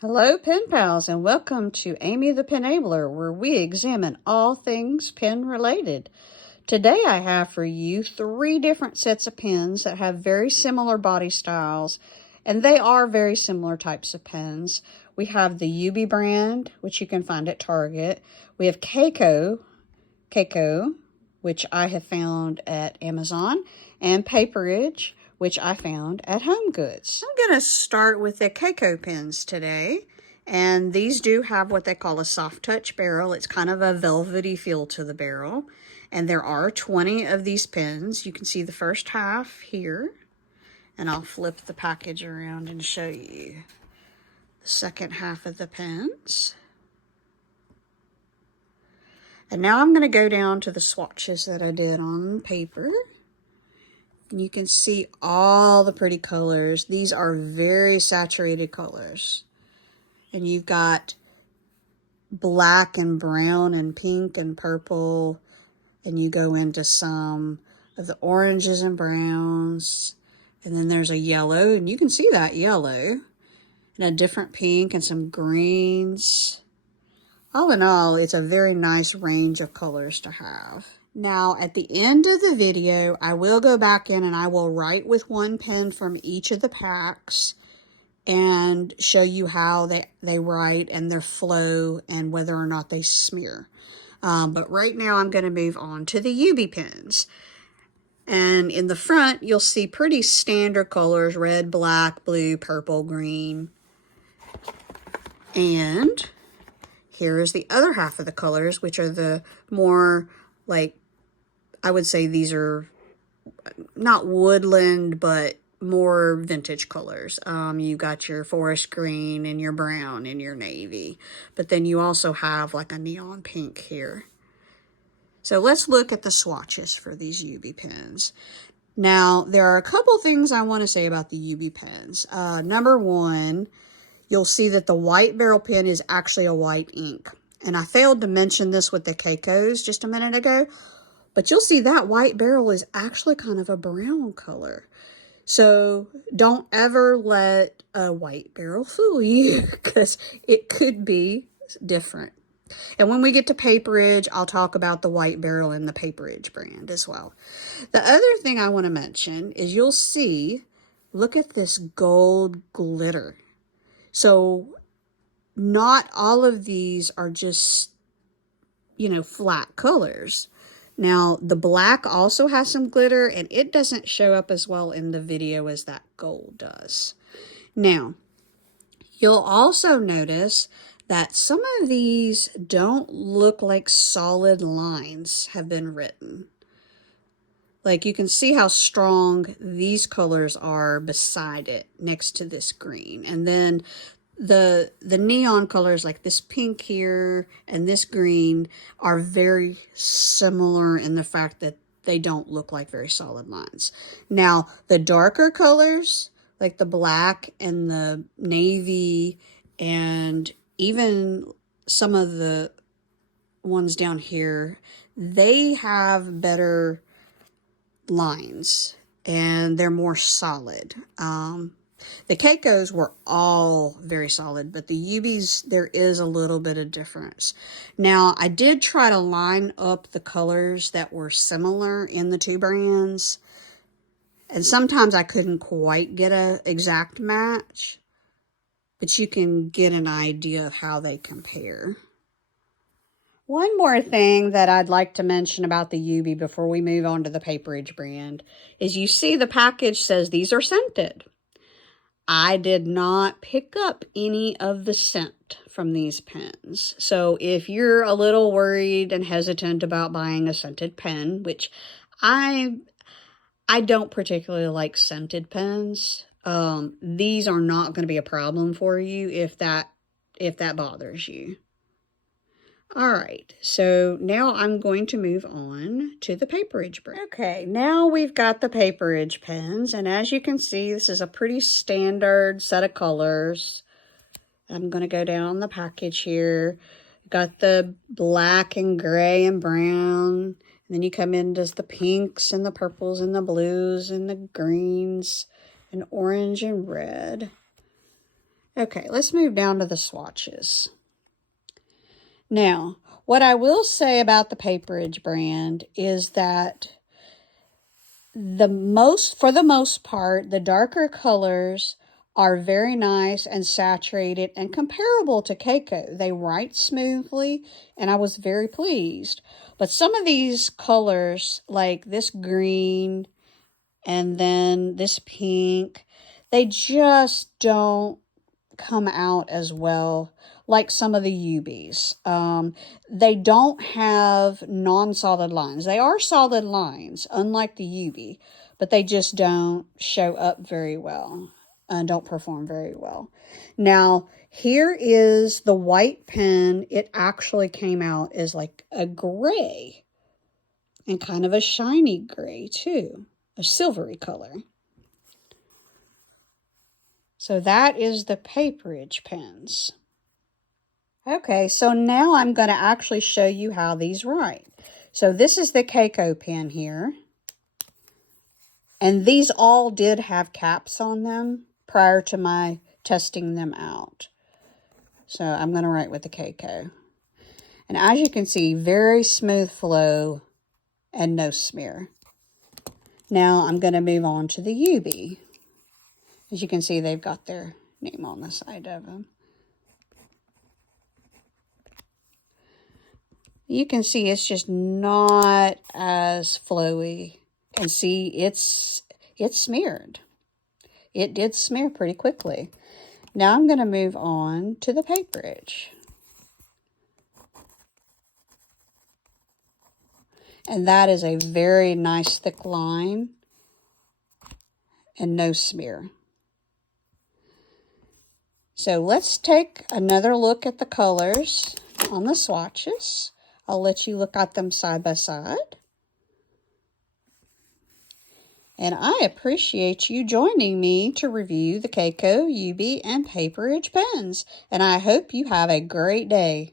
Hello, pen pals, and welcome to Amy the Penabler, where we examine all things pen related. Today I have for you 3 different sets of pens that have very similar body styles, and they are very similar types of pens. We have the Yoobi brand, which you can find at Target. We have Kaco, which I have found at Amazon, and Paperage, which I found at Home Goods. I'm going to start with the Kaco pens today, and these do have what they call a soft touch barrel. It's kind of a velvety feel to the barrel, and there are 20 of these pens. You can see the first half here, and I'll flip the package around and show you the second half of the pens. And now I'm going to go down to the swatches that I did on paper. And you can see all the pretty colors. These are very saturated colors. And you've got black and brown and pink and purple. And you go into some of the oranges and browns. And then there's a yellow, and you can see that yellow. And a different pink and some greens. All in all, it's a very nice range of colors to have. Now, at the end of the video, I will go back in and I will write with one pen from each of the packs and show you how they write and their flow and whether or not they smear. But right now, I'm going to move on to the Yoobi pens. And in the front, you'll see pretty standard colors: red, black, blue, purple, green. And here is the other half of the colors, which are the more, like, I would say these are not woodland, but more vintage colors. You got your forest green and your brown and your navy. But then you also have like a neon pink here. So let's look at the swatches for these Yoobi pens. Now, there are a couple things I want to say about the Yoobi pens. Number one, you'll see that the white barrel pen is actually a white ink. And I failed to mention this with the Kacos just a minute ago, but you'll see that white barrel is actually kind of a brown color. So don't ever let a white barrel fool you, because it could be different. And when we get to Paperage, I'll talk about the white barrel in the Paperage brand as well. The other thing I want to mention is you'll see, look at this gold glitter. So not all of these are just, flat colors. Now, the black also has some glitter, and it doesn't show up as well in the video as that gold does. Now, you'll also notice that some of these don't look like solid lines have been written. Like, you can see how strong these colors are beside it next to this green. And then the neon colors, like this pink here and this green, are very similar in the fact that they don't look like very solid lines. Now, the darker colors, like the black and the navy, and even some of the ones down here, they have better lines and they're more solid. The Kacos were all very solid, but the Yoobis, there is a little bit of difference. Now, I did try to line up the colors that were similar in the two brands, and sometimes I couldn't quite get an exact match, but you can get an idea of how they compare. One more thing that I'd like to mention about the Yoobi before we move on to the Paperage brand is you see the package says these are scented. I did not pick up any of the scent from these pens. So if you're a little worried and hesitant about buying a scented pen, which I don't particularly like scented pens, these are not going to be a problem for you if that bothers you. All right, so now I'm going to move on to the Paperage brand. Okay, now we've got the Paperage pens, and as you can see, this is a pretty standard set of colors. I'm going to go down the package here. Got the black and gray and brown, and then you come into the pinks and the purples and the blues and the greens and orange and red. Okay, let's move down to the swatches. Now, what I will say about the Paperage brand is that for the most part, the darker colors are very nice and saturated and comparable to Kaco. They write smoothly, and I was very pleased. But some of these colors, like this green and then this pink, they just don't come out as well like some of the Yoobis. They don't have non-solid lines. They are solid lines, unlike the Yoobi, but they just don't show up very well and don't perform very well. Now, here is the white pen. It actually came out as like a gray and kind of a shiny gray too, a silvery color. So that is the Paperage pens. Okay, so now I'm going to actually show you how these write. So this is the Kaco pen here. And these all did have caps on them prior to my testing them out. So I'm going to write with the Kaco. And as you can see, very smooth flow and no smear. Now I'm going to move on to the Yoobi. As you can see, they've got their name on the side of them. You can see it's just not as flowy. And see, it's smeared. It did smear pretty quickly. Now I'm going to move on to the Paperage. And that is a very nice thick line and no smear. So let's take another look at the colors on the swatches. I'll let you look at them side by side. And I appreciate you joining me to review the Kaco, Yoobi, and Paperage pens. And I hope you have a great day.